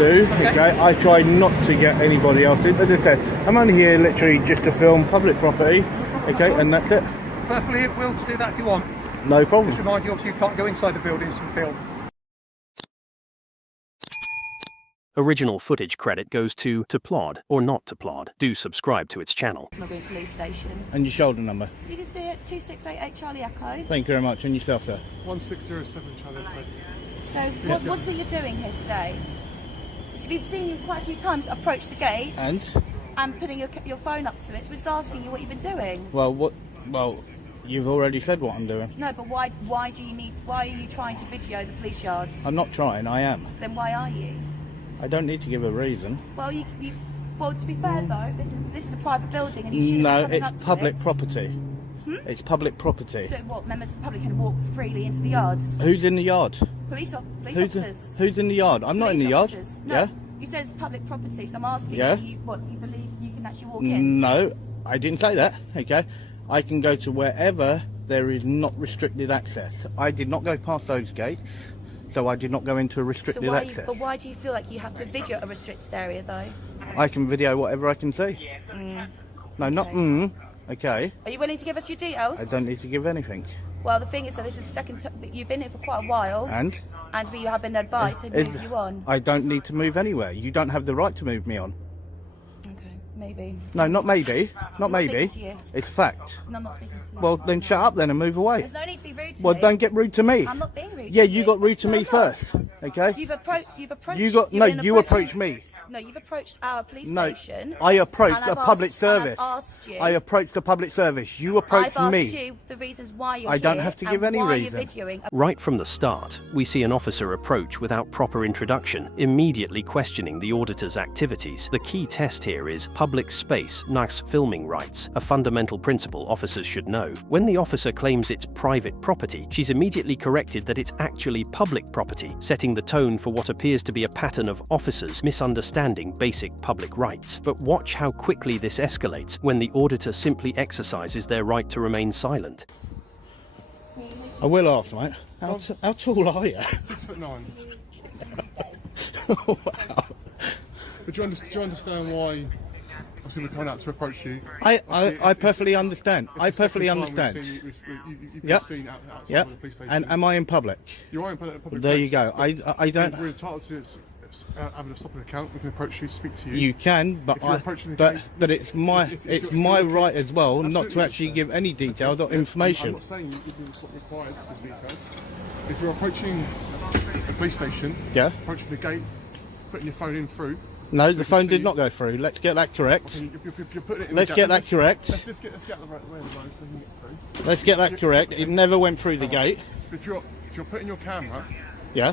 do, okay, I try not to get anybody else in. As I said, I'm only here literally just to film public property, okay, and that's it. Perfectly at will to do that if you want. No problem. Just remind you, obviously, you can't go inside the buildings and film. Original footage credit goes to Plod or not to Plod. Do subscribe to its channel. Mulberry Police Station. And your shoulder number? You can see it's 2688 Charlie Echo. Thank you very much. And yourself, sir? 1607 Charlie Echo. So what's it you're doing here today? So we've seen you quite a few times approach the gate and putting your phone up to it. So we're just asking you what you've been doing. Well, you've already said what I'm doing. No, but why are you trying to video the police yards? I'm not trying, I am. Then why are you? I don't need to give a reason. Well, well, to be fair though, this is a private building and you shouldn't be coming up to it's public it. property. It's public property. So what, members of the public can walk freely into the yards? Who's in the yard? Police officers. Who's in the yard? I'm not in the yard. No, yeah? You said it's public property, so I'm asking you believe you can actually walk in? No, I didn't say that, okay? I can go to wherever there is not restricted access. I did not go past those gates, so I did not go into a restricted access. But why do you feel like you have to video a restricted area though? I can video whatever I can see. No, not okay. Are you willing to give us your details? I don't need to give anything. Well, the thing is that this is the second time you've been here for quite a while. And we have been advised to move you on. I don't need to move anywhere. You don't have the right to move me on. Okay, maybe. No, not maybe. Not I'm maybe. speaking to you. It's fact. No, I'm not speaking to you. Well, then shut up then and move away. There's no need to be rude to me. Well, don't get rude to me. I'm not being rude. Yeah, to you got rude to me first. Okay. You've approached. You approached me. No, you've approached our police No, station. I approached and a I've public asked- and service. I've asked you. I approached the public service. You approached I've me. asked you the reasons why you're I don't here have to give and any why reason. You're videoing. Right from the start, we see an officer approach without proper introduction, immediately questioning the auditor's activities. The key test here is public space, nice filming rights, a fundamental principle officers should know. When the officer claims it's private property, she's immediately corrected that it's actually public property, setting the tone for what appears to be a pattern of officers misunderstanding basic public rights. But watch how quickly this escalates when the auditor simply exercises their right to remain silent. I will ask, mate. How tall are you? 6'9". Wow. But do you understand why? Obviously, we're coming out to approach you. I perfectly understand. I perfectly understand. You've Yep. been seen outside Yep. of the police station. And am I in public? You are in public There you place. go. I don't. We're entitled to having a stopping account. We can approach you, speak to you. You can, but If you're approaching the gate- but it's my if my you're- right as well not to Absolutely, actually sir. give any details or I'm information. not saying it's not required to give details. If you're approaching the police station, Yeah. approaching the gate, putting your phone in through. No, so the we can phone see did you. not go through. Let's get that correct. Okay, you're putting it in Let's the get gate. that correct. Let's get out of the right way of the road so we can get through. Let's get that correct. It never went through the gate. If you're putting your camera Yeah.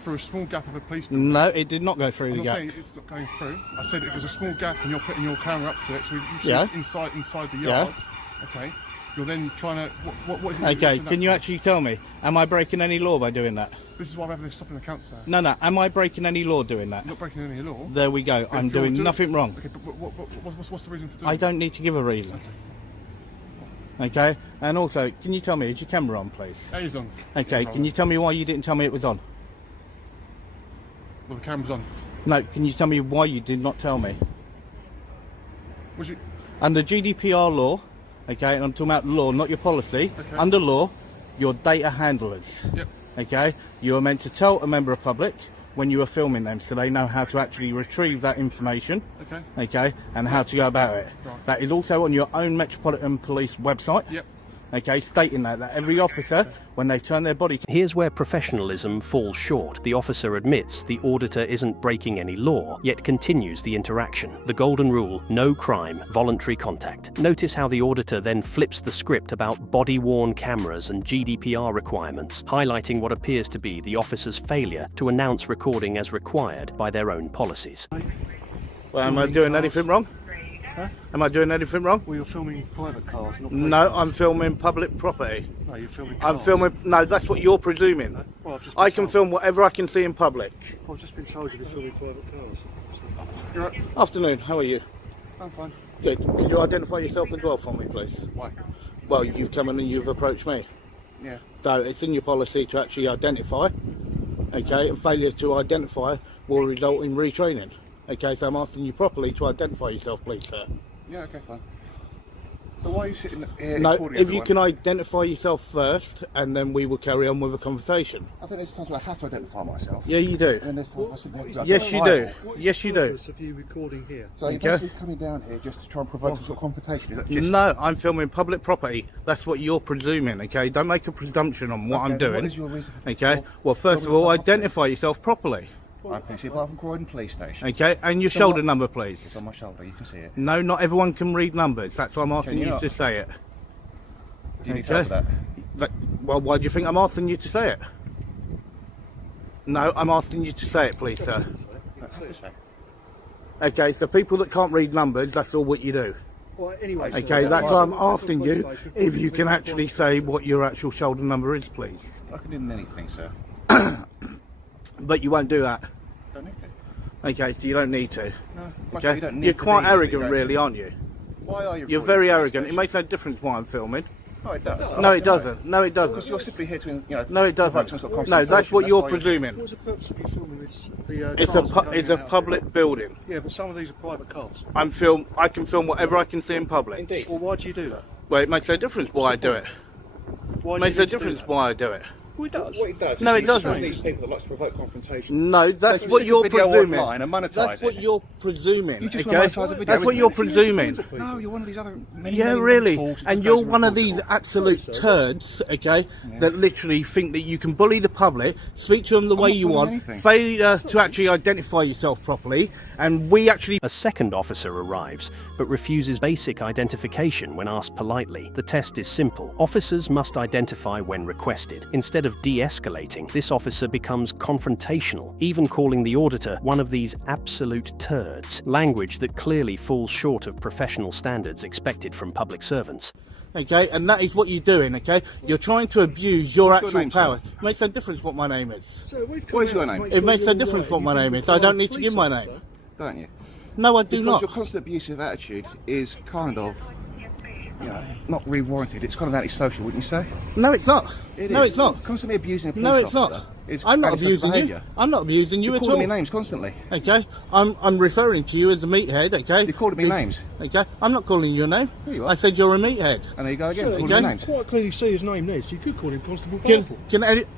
through a small gap of a police building, No, it did not go through I'm the not gate. saying it's not going through. I said if there's a small gap and you're putting your camera up to it, so you see Yeah. inside the Yeah. yards. Okay. You're then trying to what is it? Okay, can you actually tell me? Am I breaking any law by doing that? This is why we're having a stopping account, sir. No. Am I breaking any law doing that? You're not breaking any law. There we go. But I'm if you're doing nothing wrong. Okay, but what's the reason for doing I it? don't need to give a reason. Okay. And also, can you tell me, is your camera on, please? It is on. Okay. No Can you tell me why you didn't tell me it was on? Well, the camera's on. No. Can you tell me why you did not tell me? Was you? Under GDPR law, okay, and I'm talking about law, not your policy. Okay. Under law, you're data handlers. Yep. Okay, you are meant to tell a member of public when you are filming them, so they know how to actually retrieve that information. Okay. Okay, and how to go about it. Right. That is also on your own Metropolitan Police website. Yep. Okay, stating that every officer, when they turn their body. Here's where professionalism falls short. The officer admits the auditor isn't breaking any law, yet continues the interaction. The golden rule, no crime, voluntary contact. Notice how the auditor then flips the script about body-worn cameras and GDPR requirements, highlighting what appears to be the officer's failure to announce recording as required by their own policies. Well, am I doing anything wrong? Huh? Am I doing anything wrong? Well, you're filming private cars, not police No, cars. I'm filming public property. No, you're filming I'm cars. filming. No, that's what you're presuming. Well, I've just been I can told. film whatever I can see in public. I've just been told you've been filming private cars. You're right. Afternoon, how are you? I'm fine. Good. Could you identify yourself as well for me, please? Why? Well, you've come in and you've approached me. Yeah. So it's in your policy to actually identify, okay, and failure to identify will result in retraining. Okay, so I'm asking you properly to identify yourself, please, sir. Yeah, okay, fine. So why are you sitting here? No, recording if you everyone? can identify yourself first, and then we will carry on with a conversation. I think there's times where I have to identify myself. Yeah, you do. And there's times I simply have to be Yes, you do. identifiable. Yes, you do. Of you recording here? So you're Okay. basically coming down here just to try and provoke some sort of confrontation. Is that just... No, I'm filming public property. That's what you're presuming, okay? Don't make a presumption on what Okay, I'm then doing. what is your reason for- Okay? for- Well, first for of all, public property? identify yourself properly. I'm PC Bar from Croydon Police Station. Okay? And your So shoulder what- number, please. It's on my shoulder, you can see it. No, not everyone can read numbers. That's why I'm asking you you not? to say it. Do you need Okay. help with that? Well, why do you think I'm asking you to say it? No, I'm asking you to say it, please, sir. That's what I say. Okay, so people that can't read numbers, that's all what you do. Well, anyway, sir, Okay, that's why I'm asking you Police station, if you can actually say what your actual shoulder number is, please. I can do anything, sir. But you won't do that. Don't need to. Okay, so you don't need to. No, Okay, you don't need you're to quite be, arrogant, don't really, you? aren't you? Why are you? You're recording very the police arrogant. It station? makes no difference why I'm filming. No, it does. No, it doesn't. No, it Because doesn't. you're simply here to, you know. No, it provoke doesn't. some sort of No, that's confrontation. what you're why presuming. What's the purpose of you filming? It's It's cars a going out. public building. Yeah, but some of these are private cars. I can film whatever I can see in public. Indeed. Well, why do you do that? Well, it makes no difference why I do it. Why It do makes you no need to do difference that? why I do it. Well, it does. What it does. No, is it it's doesn't. one of these people that likes to provoke confrontation. No, So that's if what you you're stick a video presuming. online and monetize That's what it. you're presuming. You just okay? want to monetize a video, That's what isn't you're it? presuming. No, you're one of these other. Many, Yeah, many really. balls And that you're goes one of record these it all. absolute turds, okay, that literally think that you can bully the public, speak to them the way not you bullying want, anything. failure to actually identify yourself properly, and we actually. A second officer arrives, but refuses basic identification when asked politely. The test is simple. Officers must identify when requested. Instead of de-escalating, this officer becomes confrontational, even calling the auditor one of these absolute turds, language that clearly falls short of professional standards expected from public servants. Okay, and that is what you're doing, okay? You're trying to abuse your What's your actual name, sir? power. It makes no difference what my name is. So we've come What is out your to name? make It sure makes no you're difference right. what my You've name been is. I don't need to police give my officer. name. Don't you? No, I do Because not. your constant abusive attitude is kind of, you know, not really warranted. It's kind of antisocial, wouldn't you say? No, it's not. It No, is. it's not. Constantly abusing a police No, it's officer not. is I'm not antisocial abusing behaviour. you. I'm not abusing you You're at all. calling me names constantly. Okay, I'm referring to you as a meathead. Okay, You're calling me names. Okay, I'm not calling you a name. Here you are. I said you're a meathead. And there you go again, Sir, calling okay. me names. Quite clearly see his name there, so you could call him Constable Bartle.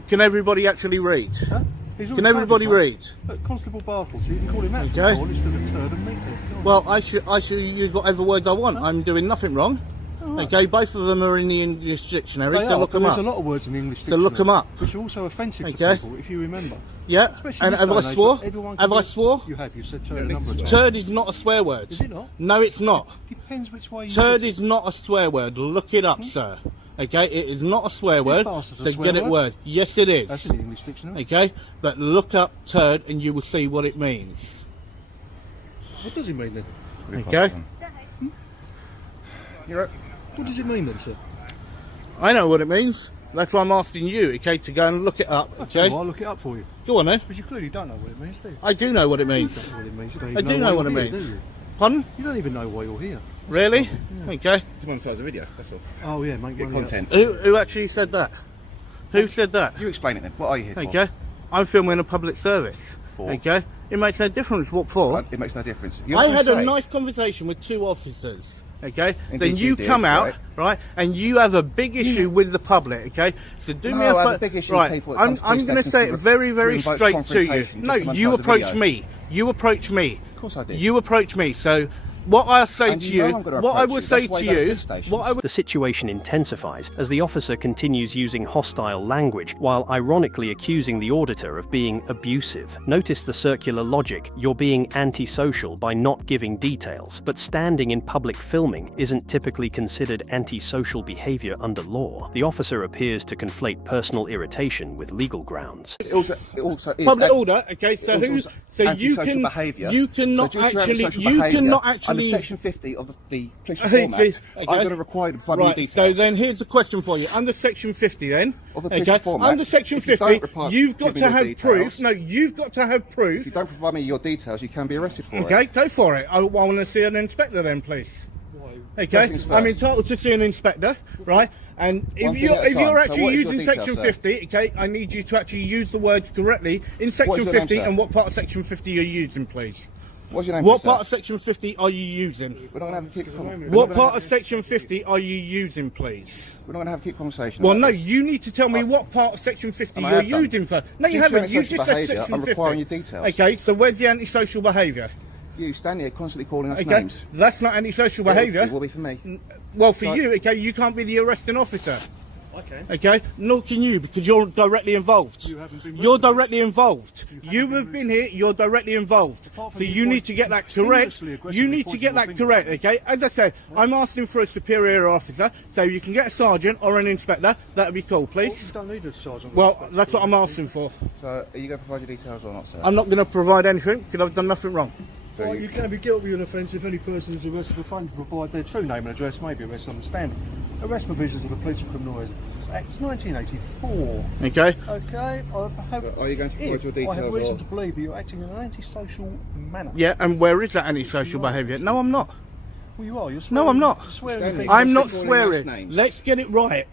Can everybody actually read? Huh? He's Can already everybody told us read? that. Look, Constable Bartle, so you can call him that Okay. from now on instead of turd and meathead. Go on. Well, I should use whatever words I want. I'm doing nothing wrong. Okay, both of them are in the English dictionary. They So are, look but them there's up. a lot of words in the English So dictionary. look 'em up. Which are also offensive Okay. to people, if you remember. Yeah, Especially and this have day I and age, swore? everyone can Have I do- swore? You have. You've said turd a number of times. Turd is not a swear word. Is it not? No, it's not. Depends which way you Turd use is not a swear word. Look it up, sir. Okay, it is not a swear word. bastard's a So swear get it word. word. Yes, it is. That's in the English dictionary. Okay, but look up turd and you will see what it means. What does it mean then? Okay. You're right. What does it mean then, sir? I know what it means. That's why I'm asking you, okay, to go and look it up. Okay, Well, I'll look it up for you. go on then. But you clearly don't know what it means, do you? I do know what it means. You don't know what it means. You don't I even do know know why what it you're here, means. do you? Pardon? You don't even know why you're here. Really? Okay. To monetize a video, that's all. Oh yeah, make Get money content. Who actually said that? Who said that? You explain it then. What are you here for? Okay. I'm filming a public service. For? Okay. It makes no difference what for. It makes no difference. You're I not had gonna a say- nice conversation with two officers. Okay, Indeed then you you did, come out, right. and you have a big issue with the public. Okay, so do me No, a I have fa- a big issue with right. people that I'm come to police going to stations say to it very, very invoke straight to you. confrontation No, just to you monetize a approach video. me. You approach me. Of course I did. You approach me. So what I say And to you know you, I'm gonna what I approach would you. say That's why to you go to you, police stations. what I would The situation intensifies as the officer continues using hostile language while ironically accusing the auditor of being abusive. Notice the circular logic. You're being antisocial by not giving details, but standing in public filming isn't typically considered antisocial behavior under law. The officer appears to conflate personal irritation with legal grounds. It also is public order. Okay, so It was who? also So you antisocial can behaviour. you cannot So due to actually antisocial you behaviour, cannot under actually. Section 50 of the Police Hey, Reform Act, see, I'm okay. going to require them to provide me Right, details. so then here's the question for you. Under Section 50 then, Of the Police okay, Reform Act, under Section if you 50, don't reply- you've got give me to your have details- proof. No, you've got to have If proof. you don't provide me your details, you can be arrested for it. Okay, go for it. I want to see an inspector then, please. Why? Okay, First things I'm first. entitled to see an inspector, right? And One if thing you're at a time. So actually what is your using detail, section sir? 50, okay, I need you to actually use the words correctly in section What is your name, 50 sir? and what part of section 50 you're using, please. What's your name? What sir? part of section 50 are you using? We're not going to keep. What part of section 50 are you using, please? We're not going to have a keep conversation. Well, about no, this. you need to tell me what part of section 50 And I you're have done. using for. No, you Due to haven't. You antisocial just said behaviour, section I'm 50. requiring your details. Okay, so where's the antisocial behaviour? You stand here constantly calling us Okay, names. that's not antisocial It will behaviour. be for me. Well, for So- you, okay, you can't be the arresting officer. Okay. Okay, nor can you because you're directly involved. You haven't been You're registered. directly involved. You been have been here. You're directly involved. Apart from So you you need to get that correct. continuously aggressively You need to pointing get your that finger. correct. Okay, as I said, I'm asking for a superior officer. So you can get a sergeant or an inspector. That'd be cool, Well, please. you don't need a sergeant. Well, that's what I'm asking for. So, are you going to provide your details or not, sir? I'm not going to provide anything because I've done nothing wrong. So Well, you- you can be guilty of an offence if any person is arrested for failing to provide their true name and address may be arrested on the stand. Arrest provisions of the Police and Criminal Justice Act 1984. Okay. Okay, I have. Are you going to provide if your I have details reason or- to believe that you're acting in an antisocial manner. Yeah, and where is that antisocial behaviour? No, I'm not. Well, you are. You're swearing. No, I'm not. You're swearing Stanley, people. I'm not constantly calling us swearing. names. Let's get it right.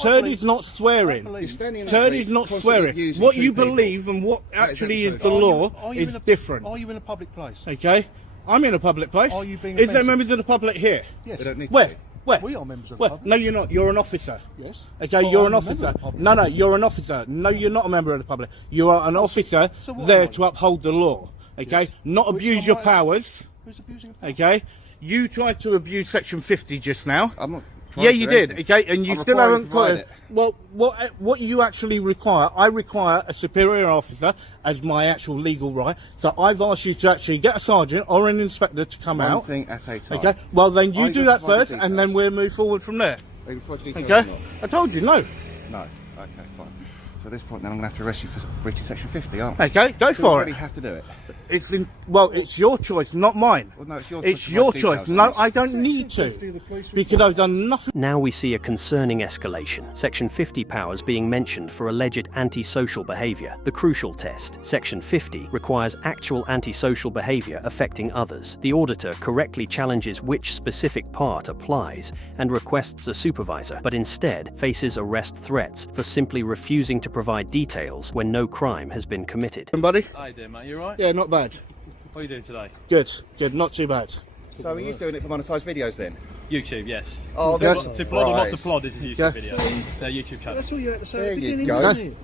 Turdy's not swearing. You're standing in that Turdy's street, not constantly swearing. abusing What two you people. believe and what That is actually is the antisocial. law Are you is in a- different. Are you in a public place? Okay? I'm in a public place. Are you being Is there offensive? members of the public here? Yes. They don't need to Where? be. Where? We are members of the Where? public. No, you're not. You're an officer. Yes. Okay, Well, you're I'm an a member officer. of the public. No, you're an officer. No, you're not a member of the public. You are an officer so what there am I? to uphold the law. Okay? Yes. Not Which abuse I'm your not- powers. Who's abusing the power? Okay? You tried to abuse section 50 just now. I'm not. trying Yeah, to you do did. anything. Okay, and you I'm still required to haven't provide put. it. Well, what you actually require? I require a superior officer as my actual legal right. So I've asked you to actually get a sergeant or an inspector to come One out. thing at a time. Okay. Well, then you Are you do gonna that provide first, your and then details? we'll move forward from there. Are you provide your details Okay. or not? I told you no. No. Okay, fine. So at this point, then I'm going to have to arrest you for breaching section 50, aren't I? Okay, go You for already it. have to do it. It's your choice, not mine. Well, no, it's your It's choice to your provide choice. details No, on this. I don't need Section 50 to of the police because I've done nothing. Now we see a concerning escalation. Section 50 powers being mentioned for alleged antisocial behaviour. The crucial test. Section 50 requires actual antisocial behaviour affecting others. The auditor correctly challenges which specific part applies and requests a supervisor, but instead faces arrest threats for simply refusing to provide details when no crime has been committed. Somebody? How you doing, mate? You alright? Yeah, not bad. What are you doing today? Good, not too bad. So he's doing it for monetised videos then? YouTube, yes. Oh, to, yes. to plod or not to Right. plod is a YouTube Yes. video. It's a YouTube channel. That's all you had to say There at the you beginning, go. wasn't it?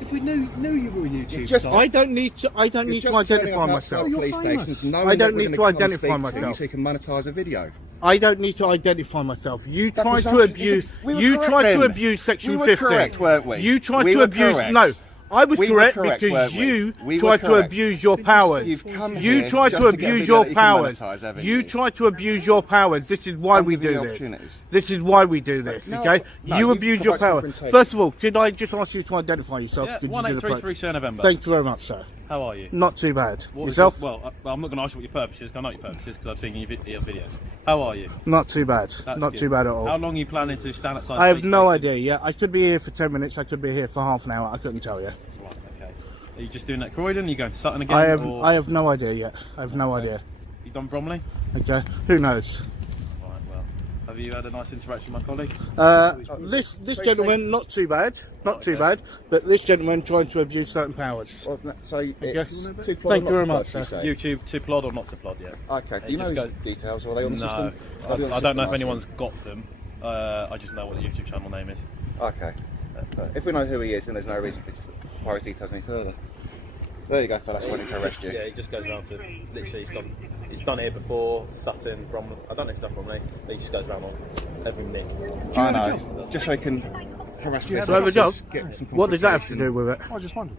If we knew you were a YouTube just- star. I don't need to. I don't You're need to just turning identify up myself. outside You're police famous. stations knowing I don't that we're need gonna to come identify speak to you myself. so you can monetise a video. I don't need to identify myself. You That tried to presumption abuse. is- we were You correct tried to then. abuse section We were 50. correct, weren't we? You tried We to were abuse. correct. No, I was We were correct correct, because weren't we? you We were tried to correct. abuse your powers. You've come You here tried just to to get a abuse video your that you can powers. monetise, haven't You you? tried to abuse your powers. This is why I'm we giving do you this. opportunities. This is why we do this. No, Okay? no, You you abuse your provide powers. confrontation. First of all, could I just ask you to identify yourself? Yeah, Could you do the 1833 approach? Sierra November. Thank you very much, sir. How are you? Not too bad. What was Yourself? your- well, I'm not going to ask you what your purpose is, 'cause I know your purpose is, because I've seen your videos. How are you? Not too bad. That's Not good. too bad at all. How long are you planning to stand outside I the have police no station? idea yet. I could be here for 10 minutes. I could be here for half an hour. I couldn't tell you. Right, okay. Are you just doing that Croydon? Are you going to Sutton again? or- I have no idea yet. I have no idea. You done Bromley? Okay. Who knows? Right, well. Have you had a nice interaction with my colleague? This gentleman, not too bad. Not too bad. But this gentleman trying to abuse certain powers. Well, so it's Okay. too plod Thank or you not very to much, plod, sir. you say? YouTube to plod or not to plod, yeah. Okay, do you know just his go- details? Or are they on the No, system? Are they on the I don't know if system, anyone's got them. I just know what the YouTube channel name is. Okay. If we know who he is, then there's no reason for his acquire his details any further. There you go, fellas. Wanting to arrest you. Yeah, he just goes around to literally. He's done it here before. Sutton, Bromley. I don't know if he's done Bromley. But he just goes around on every nick. I know. Just so he can harass me. Do I have a job? What does that have to do with it? I just wondered.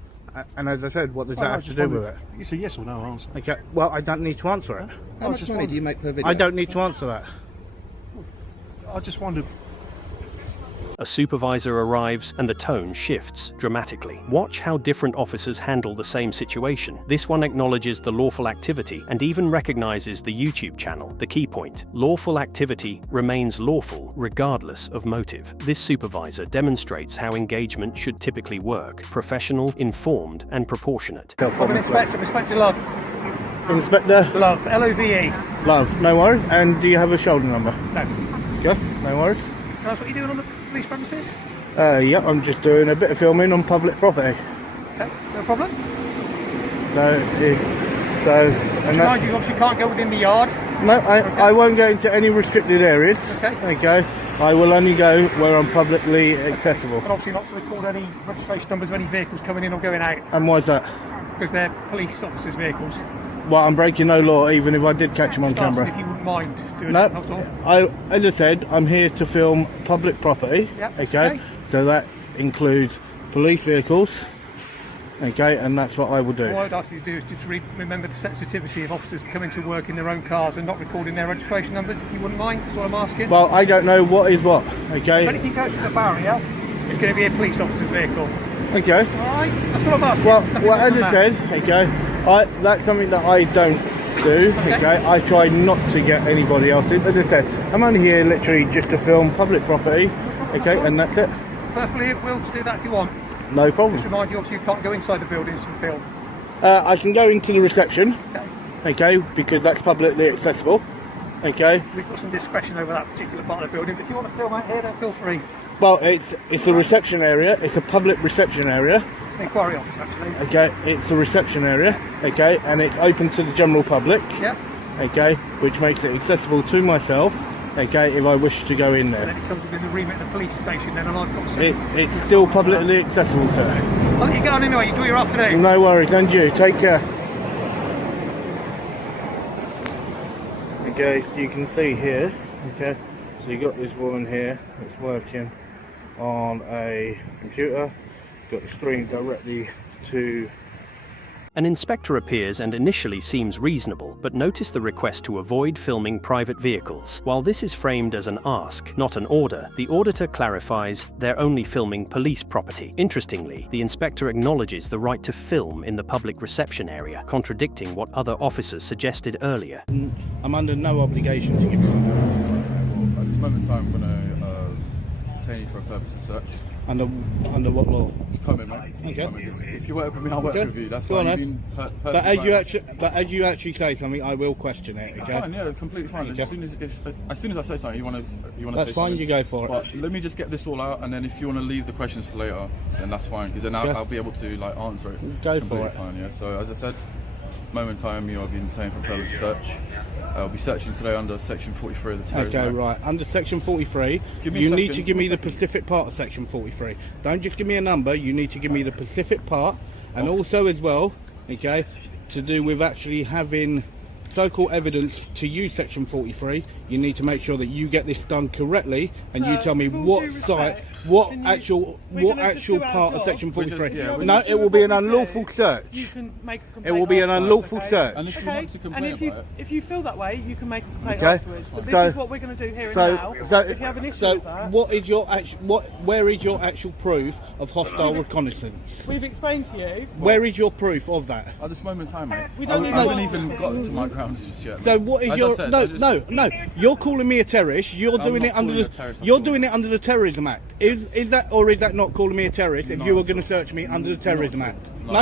And as I said, what does I that have to just do with wondered. it? It's a yes or no answer. Okay. Well, I don't need to answer it. How much money do you make per video? I don't need to answer that. I just wondered. A supervisor arrives and the tone shifts dramatically. Watch how different officers handle the same situation. This one acknowledges the lawful activity and even recognizes the YouTube channel. The key point: lawful activity remains lawful regardless of motive. This supervisor demonstrates how engagement should typically work: professional, informed, and proportionate. Inspector Love. Inspector Love, Love. Love, no worries. And do you have a shoulder number? No. Okay, no worries. Can I ask what you're doing on the police premises? Yep, I'm just doing a bit of filming on public property. Okay, no problem. And Mind you obviously can't go within the yard. no, I won't go into any restricted areas. Okay. I will only go where I'm publicly accessible. And obviously not to record any registration numbers of any vehicles coming in or going out, And why's that? because they're police officers' vehicles. Well, I'm breaking no law, even if I did catch them on Just asking camera. if you wouldn't mind doing No, that, that's all. as I said, I'm here to film public property. Yep, Okay, okay. so that includes police vehicles. Okay, and that's what I will do. What I'd ask you to do is just remember the sensitivity of officers coming to work in their own cars and not recording their registration numbers, if you wouldn't mind. That's what I'm asking. Well, I don't know what is what. If Okay. anything goes through the barrier, it's going to be a police officer's vehicle. Okay. Alright, that's what I'm asking. Well, Nothing well, more as than I that. said, okay, that's something that I don't do. Okay, I try not to get anybody else in. As I said, I'm only here literally just to film public property. Okay, and that's it. Perfectly at will to do that if you want. No problem. Just remind you, obviously, you can't go inside the buildings and film. I can go into the reception. Okay. Okay, because that's publicly accessible. Okay. We've got some discretion over that particular part of the building, but if you want to film out here, then feel free. Well, it's a reception area. It's a public reception area. It's an inquiry office, actually. Okay, it's a reception area. Okay, and it's open to the general public. Yeah. Okay, which makes it accessible to myself. Okay, if I wish to go in And there. then it comes within the remit of the police station, then, and I've got some. It's still publicly accessible, sir. I'll let you go on anyway. Enjoy your afternoon. No worries, and you take care. Okay, so you can see here. Okay, so you got this woman here that's working on a computer. Got the screen directly to. An inspector appears and initially seems reasonable, but notice the request to avoid filming private vehicles. While this is framed as an ask, not an order, the auditor clarifies they're only filming police property. Interestingly, the inspector acknowledges the right to film in the public reception area, contradicting what other officers suggested earlier. I'm under no obligation to give you one. Well, at this moment in time, I'm going to detain you for a purpose of search. Under what law? Just come in, mate. Just Okay. come in. If you work with me, I'll work with you. That's Go fine. on, You've then. been But as you actually say something, I will question it. That's Okay. fine, yeah, completely fine. Okay. As soon as I say something, you want to say That's something. fine. You go for it. But let me just get this all out, and then if you want to leave the questions for later, then that's fine, because then Okay. I'll be able to like answer it. Go for Completely it. Fine, yeah. So as I said, moment in time, you are being detained for purpose of search. I'll be searching today under Section 43 of the Terrorism Okay, Act. right. Under Section 43, Give me a you second, need to give me the second. specific part of Section 43. Don't just give me a number. You need to give me the specific part, and also as well, okay, to do with actually having so-called evidence to use Section 43. You need to make sure that you get this done correctly, and you Sir, tell me with all what due site, respect, what can you- actual we're gonna just actual do our part of job. Section 43. Yeah, No, it will be an unlawful search. You can make a complaint. It will be an afterwards, unlawful okay? search. And if you Okay, want to complain and about it, if you feel that way, you can make a complaint Okay. afterwards. But this So- is what we're going to do here and now. If you have an issue with that, what is your where is your actual proof of hostile reconnaissance? we've explained to you. Where is your proof of that? at this moment in time, mate, We don't I need haven't to- even gotten to my grounds just yet. So mate. what is As I your said, no I just- no? You're calling me a terrorist. You're I'm doing not it under calling you the a terrorist at you're all. doing it under the Terrorism Act. Is that or is that not calling me a terrorist? If No, you were it's going to not. search me under the Terrorism Not at Act, all.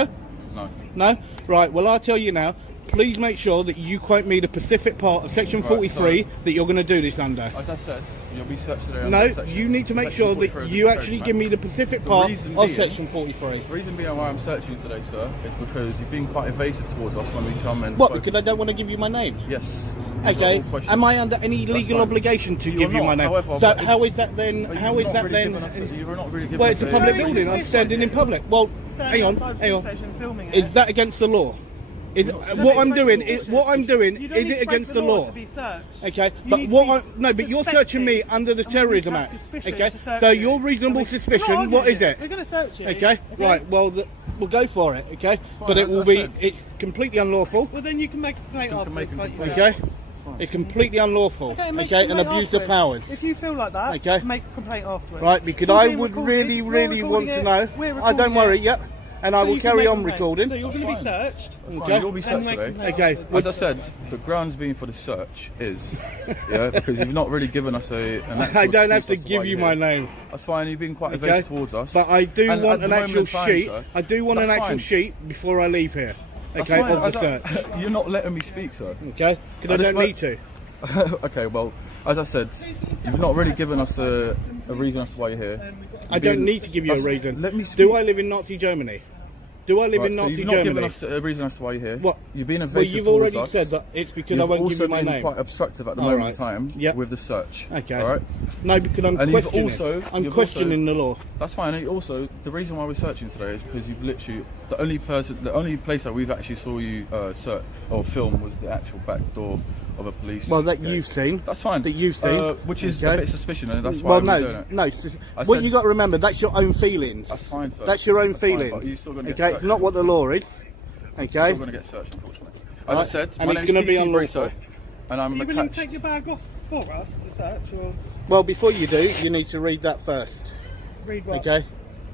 no, No. no, right. Well, I'll tell you now. Please make sure that you quote me the specific part of Section Right, 43 so- that you're going to do this under. As I said, you'll be searched today. No, under Section- you need to make Section sure 43 that of the you Terrorism actually Act. give me the specific The part reason of being- Section 43. The reason being why I'm searching today, sir, is because you've been quite evasive towards us when we come and. What? spoken Because I to don't want to give you my name. you. Yes. Okay. Am I under any legal fine. obligation to You give are you not, my name? however, So but if- how is that then? But How you've is not that really then? given us a- you're not really giving Well, us it's a a- public No, building. I'm it's standing in public. Well, Standing hang on, outside the hang on. police station filming it. Is that against the law? Is No, what I'm doing? Is what I'm doing? You don't Is need it to break against the law? to be searched. Okay, You but need to what? be No, but you're searching me suspected, under the and we Terrorism have Act. suspicion Okay, to search so you. your reasonable We're not suspicion. arguing What is with it? We're going to search you. Okay, right. Well, we'll go for it. Okay, fine, but it as will I be. said. It's completely unlawful. Well, then you can make a complaint You can afterwards. make a can't you, complaint. sir? Okay, it's completely unlawful. Okay, make a Okay, and complaint abuse of afterwards. powers. If you feel like that, Okay. make a complaint afterwards. Right, because It's all I being would recorded. really, We're really want recording to it. know. We're I don't recording worry. it. Yep, and I So will you can carry make a on complaint. recording. So you're going to be fine. searched. That's fine, Okay. You'll be And searched make a today. complaint Okay. afterwards. As I said, the grounds being for the search is, because you've not really given us an actual I don't have to excuse as give why you you're my here. name. That's fine. You've been quite Okay, evasive towards us. but I do And want at an the actual moment in time, sheet. sir, I do want an that's actual fine. sheet before I leave here. That's Okay, fine. of the As search. You're not letting me speak, sir. Okay, because I At this don't mo- need to. Okay, well, as I said, you've not really given us a reason as to why you're here. I don't need to give you a reason. Let me speak. Do I live in Nazi Germany? Do I live in So Nazi you've not Germany? given us a reason as to why you're here. What? You've been Well, evasive you've towards already us. said that it's because You've I won't give also you my been name. quite obstructive at the All moment right. in time Yep. with the search. Okay. All right. No, because I'm And you've questioning. also- I'm you've questioning the law. That's fine. And also, the reason why we're searching today is because you've literally the only place that we've actually saw you search or film was the actual back door of a police. Well, that gate. you've seen. That's fine. That you've seen. Which is Okay. a bit suspicious, and that's why Well, we're doing it. no. I What said- you got to remember, that's your own feelings. That's fine, sir. That's your own That's fine, feelings. but you're still gonna get Okay, it's searched. not what the law is. You're Okay. still going to get searched, unfortunately. As I Right. said, And my it's name's gonna be PC unlawful. Brito, and I'm Are you willing to attached. take your bag off for us to search, or Well, before you do, you need to read that first. read what? Okay.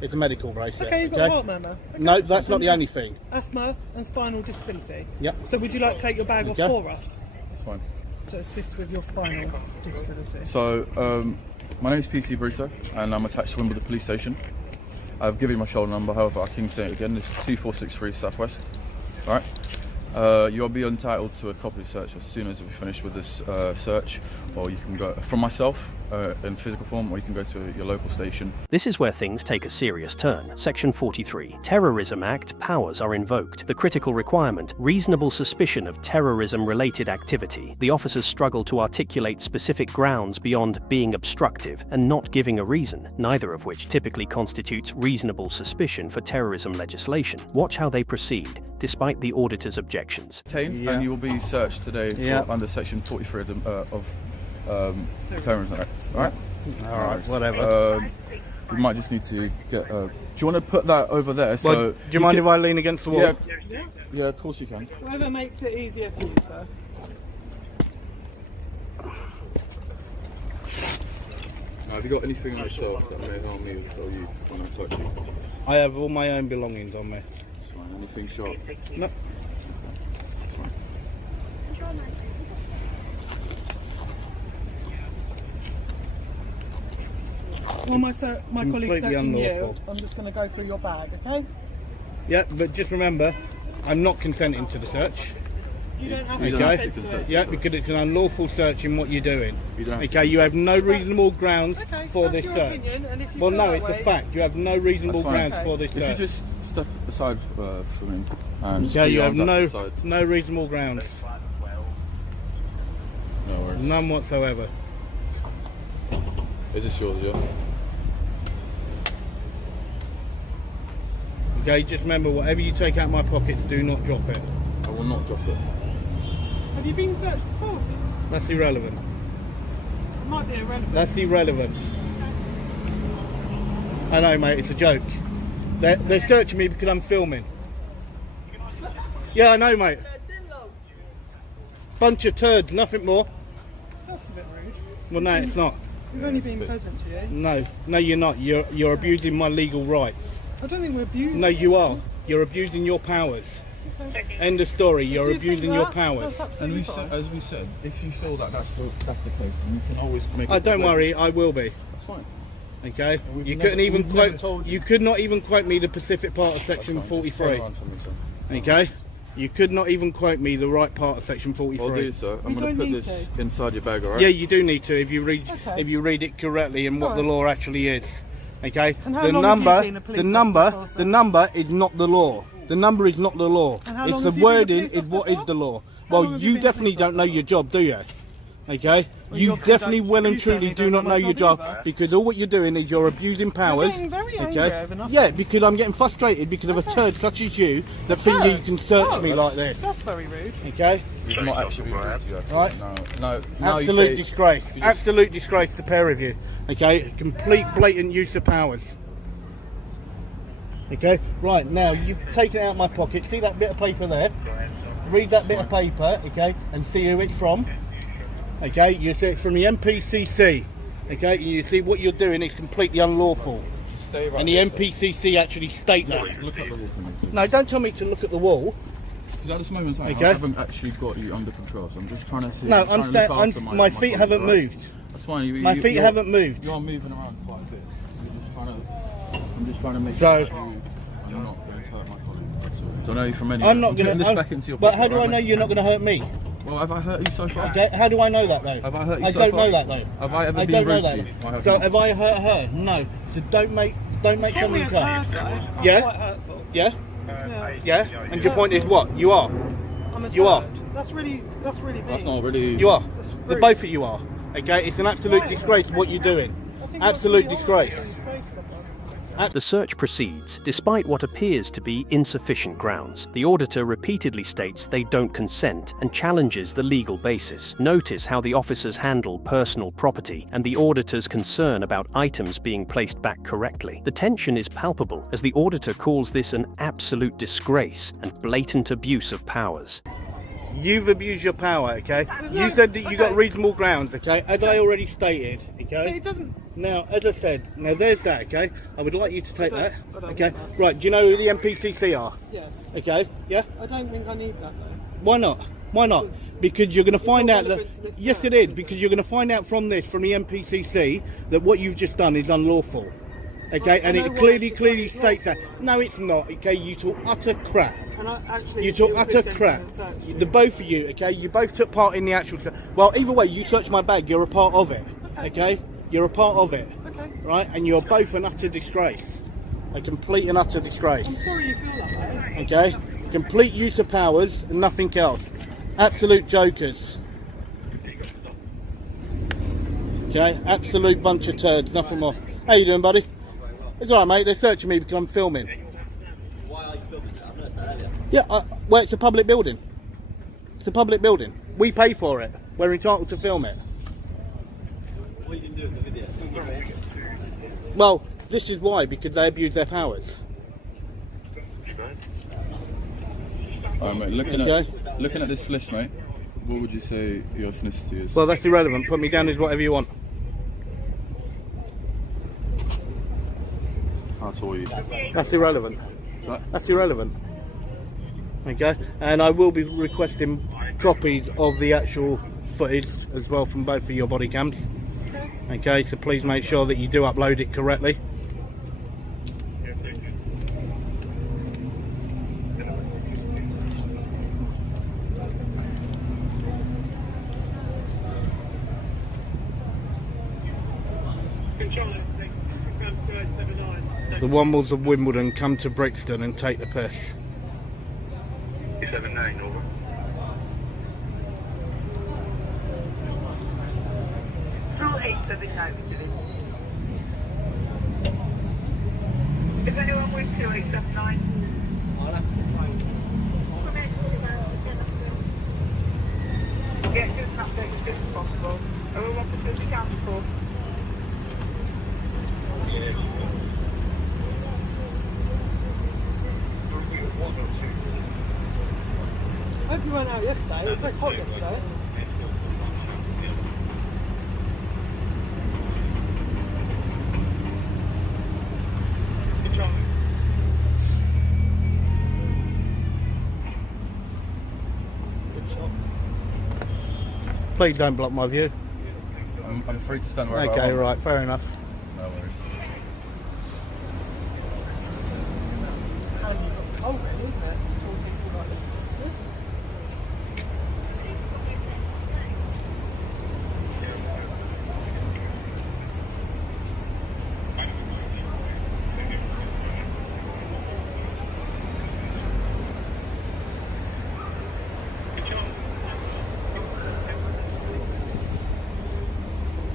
It's a medical bracelet. Okay, you've got a heart murmur. Okay. No, that's not the only thing. Asthma and spinal disability. Yep. So would you like to take your bag off Okay. for us That's fine. to assist with your spinal disability? So, my name is PC Brito, and I'm attached to Wimbledon Police Station. I've given you my shoulder number, however, I can say it again. It's 2463 Southwest. All right. You'll be entitled to a copy search as soon as we finish with this search, or you can go from myself in physical form, or you can go to your local station. This is where things take a serious turn. Section 43. Terrorism Act powers are invoked. The critical requirement, reasonable suspicion of terrorism-related activity. The officers struggle to articulate specific grounds beyond being obstructive and not giving a reason, neither of which typically constitutes reasonable suspicion for terrorism legislation. Watch how they proceed, despite the auditor's objections. Yeah. And you will be searched today Yeah. under Section 43 of Terrorism Act. All right. All right, whatever. We might just need to get. Do you want to put that over there? Well, So do you mind if I lean against the wall? Yeah, yeah, of course you can. Whatever makes it easier for you, sir. Have you got anything on yourself that may harm me or you when I touch you? I have all my own belongings on me. It's fine. Anything sharp? No. While my colleague's Completely searching you, unlawful. I'm just going to go through your bag, okay? Yeah, but just remember, I'm not consenting to the search. You don't have You to don't have to consent to consent. it. Yeah, because it's an unlawful search in what you're doing. You don't have to Okay, you have no reasonable grounds Okay, for that's this your search. opinion, and if you Well, feel no, that it's way, a fact. You have no reasonable That's fine. grounds for this If you search. just step aside for me. And Okay, put you your have arms out to the side. no reasonable grounds. No worries. None whatsoever. Is this yours, yeah? Okay, just remember, whatever you take out of my pockets, do not drop it. I will not drop it. Have you been searched before, sir? That's irrelevant. It might be irrelevant. That's irrelevant. I know, mate, it's a joke. They're searching me because I'm filming. Yeah, I know, mate. Bunch of turds, nothing more. That's a bit rude. Well, no, it's not. We've only been pleasant to you. No, you're not. You're abusing my legal rights. I don't think we're abusing. No, you are. You're abusing your powers. Okay. End of story. You're If you think abusing your that, powers. That's And absolutely we fine. said, as we said, if you feel that that's the case, then you can always make. Oh, it don't public. worry, I will be. That's fine. Okay. We've You never- couldn't even we've never quote. told you. You could not even quote me the specific part of section That's fine. Just turn 43. around for me, sir. Okay. You could not even quote me the right part of section I'll do 43. so. I'm You going don't to put need this to. inside your bag, alright? Yeah, you do need to if you read Okay. it correctly and what the Alright. law actually is. Okay. And how long have you been a police officer for, the number is not the law. The number is not the law. And how It's long the have you been a wording police is what officer is the law. How long Well, have you you been a definitely police don't know officer? your job, do you? Okay. Well, You you definitely don't- well and you truly certainly do don't not know know my your job job either. because all what you're doing is you're abusing powers. getting very angry over nothing. Yeah, because I'm getting frustrated because of a turd such as you that think you can search me like this. That's very rude. Okay. We've not actually been rude to you at all. Right. No. Now you Absolute say, disgrace. you just- Absolute disgrace, the pair of you. Okay, complete blatant use of powers. Okay, right, now you've taken it out of my pocket. See that bit of paper there? Read that bit of paper, okay, and see who it's from. Okay, you see it's from the NPCC. Okay, and you see what you're doing is completely unlawful. Just stay right And the there, NPCC actually state that. sir. Look at the wall for me. No, don't tell me to look at the wall. Because at this moment in time, Okay. I haven't actually got you under control, so I'm just trying to see. No, trying to look after my feet colleagues, haven't alright? moved. That's fine. My feet haven't moved. You're moving around quite a bit. I'm just trying to make So- sure that I'm not going to hurt my colleague. Don't know you from any. I'm not putting going this to. back into your But pocket, how do I right, know mate? you're not going to hurt me? Well, have I hurt you so far? Okay, how do I know that though? Have I hurt you I so don't far? know that though. Have I ever I been don't know rude that. to you? I have So not. have I hurt her? No. So don't make Call me something a up. turd, though. That's Yeah? quite hurtful. Yeah? Yeah. Yeah? And your point is what? You are. I'm a turd. You are. That's really mean. That's not really. You are. That's The rude. both of you are. Okay? It's an absolute Right. disgrace what you're doing. I think that's Absolute really disgrace. horrible to say to someone. The search proceeds, despite what appears to be insufficient grounds. The auditor repeatedly states they don't consent and challenges the legal basis. Notice how the officers handle personal property and the auditor's concern about items being placed back correctly. The tension is palpable as the auditor calls this an absolute disgrace and blatant abuse of powers. You've abused your power, okay? Is You that- said that you got okay. reasonable grounds, okay? As I already stated, But okay? it doesn't. Now, as I said, now there's that, okay? I would like you to take that, I don't okay? want that. Right, do you know who the NPCC are? Yes. Okay, yeah? I don't think I need that though. Why not? Why not? Because you're going to find not out that... relevant to this Yes, it search, is, because you're going to find out from this, from the NPCC, that what you've just done is unlawful. Okay, and I know it what clearly, it's clearly done is states that. No, it's not, okay? You talk utter crap. And I actually. You took it was utter this crap. gentleman searched. The both of you, okay? You both took part in the actual... Well, either way, you searched my bag. You're a part of it, okay? You're a part of it, Okay. right? And you're both an utter disgrace. A complete and utter disgrace, I'm sorry you feel that way. okay? Complete use of powers and nothing else. Absolute jokers. Okay? Absolute bunch of turds, nothing more. How you doing, buddy? It's alright, mate. They're searching me because I'm filming. Why are you filming that? I've noticed that earlier. Yeah, well, it's a public building. It's a public building. We pay for it. We're entitled to film it. What are you going to do with the video? Well, this is why, because they abuse their powers. Alright, mate. Looking at this list, mate. What would you say your ethnicity is? Well, that's irrelevant. Put me down as whatever you want. That's all you. That's irrelevant. So, That's irrelevant. Okay? And I will be requesting copies of the actual footage as well from both of your body cams. Okay, so please make sure that you do upload it correctly. The Wombles of Wimbledon come to Brixton and take the piss. 79 over. Through 879. Is anyone with 2879? Yeah, do an update as soon as possible. I will want to do the counter for. I hope you went out yesterday. It was very hot yesterday. It's a good shot. Please don't block my view. I'm free to stand wherever I Okay, want. right, fair enough. No worries. It's how you've got the whole really, isn't it? To talk people like this.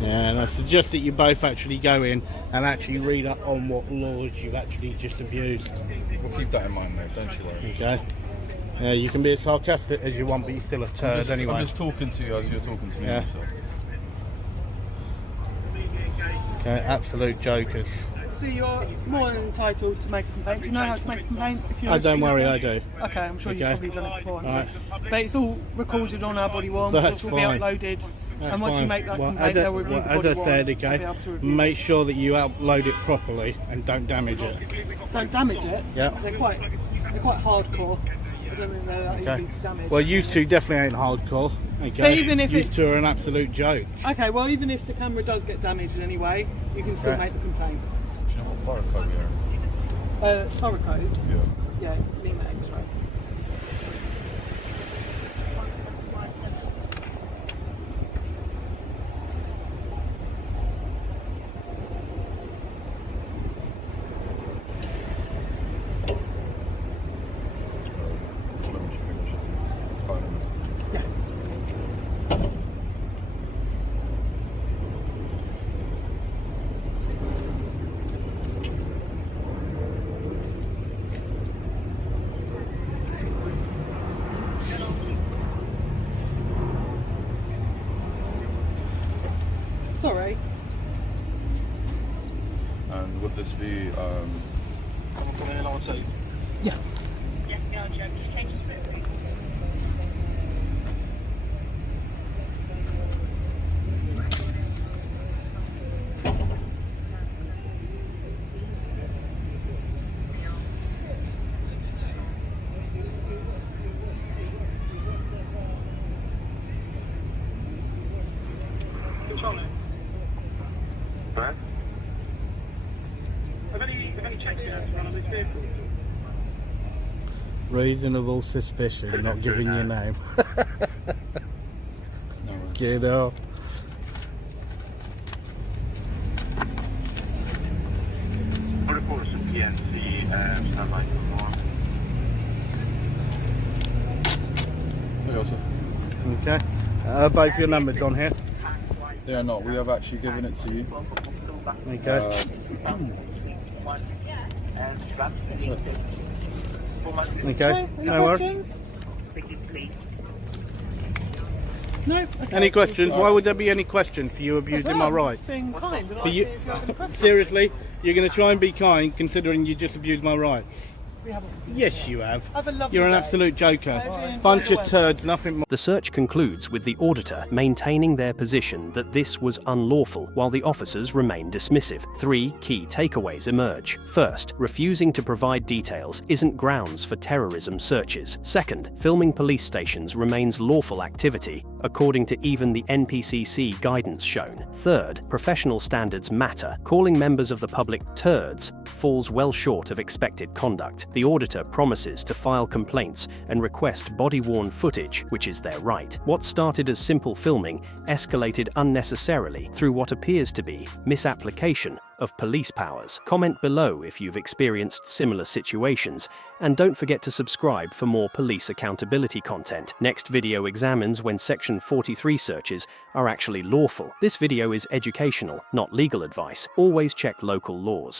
Yeah, and I suggest that you both actually go in and actually read up on what laws you've actually just abused. We'll keep that in mind, mate. Don't you worry. Okay? Yeah, you can be as sarcastic as you want, but you're still a turd anyway. I'm just talking to you as you're talking to me. Yeah. So. Okay, absolute jokers. See, you're more than entitled to make a complaint. Do you know how to make a complaint? If you're Oh, don't worry, I do. Okay, I'm sure you've Okay. probably done it before. Right. But it's all recorded on our body worn, That's which will fine. be uploaded. That's and once fine. you make that Well, complaint, they'll review the body as I worn said, and be okay, able to review make sure that you upload it properly and don't damage it. Don't damage it. Yeah. They're quite hardcore. I don't think they're that Okay. easy to damage. Well, you two definitely ain't hardcore. Okay. But even if you it- two are an absolute joke. Okay, well, even if the camera does get damaged in any way, you can still Okay. make the complaint. Do you know what barcode we are? Horror code. Yeah. Yeah, it's Lima X-ray. Sorry. And would this be Yeah. Controlling. Right. Have any checks been had to run on this vehicle? Reasonable suspicion, not giving your name. no worries. Get up. What reports from PNC standby for more? There you go, sir. Okay. Both your numbers on here. They are not. We have actually given it to you. Okay. Okay. No worries. Questions? No? Okay. Any questions? Why would there be any question for you abusing my rights? Being kind, but For you, seriously, you're going to try and be kind, considering you just abused my rights. We haven't. Yes, you have. Have a lovely You're an day. absolute joker. Okay. Bunch of turds, nothing more. The search concludes with the auditor maintaining their position that this was unlawful, while the officers remain dismissive. 3 key takeaways emerge. First, refusing to provide details isn't grounds for terrorism searches. Second, filming police stations remains lawful activity, according to even the NPCC guidance shown. Third, professional standards matter. Calling members of the public turds falls well short of expected conduct. The auditor promises to file complaints and request body-worn footage, which is their right. What started as simple filming escalated unnecessarily through what appears to be misapplication of police powers. Comment below if you've experienced similar situations, and don't forget to subscribe for more police accountability content. Next video examines when Section 43 searches are actually lawful. This video is educational, not legal advice. Always check local laws.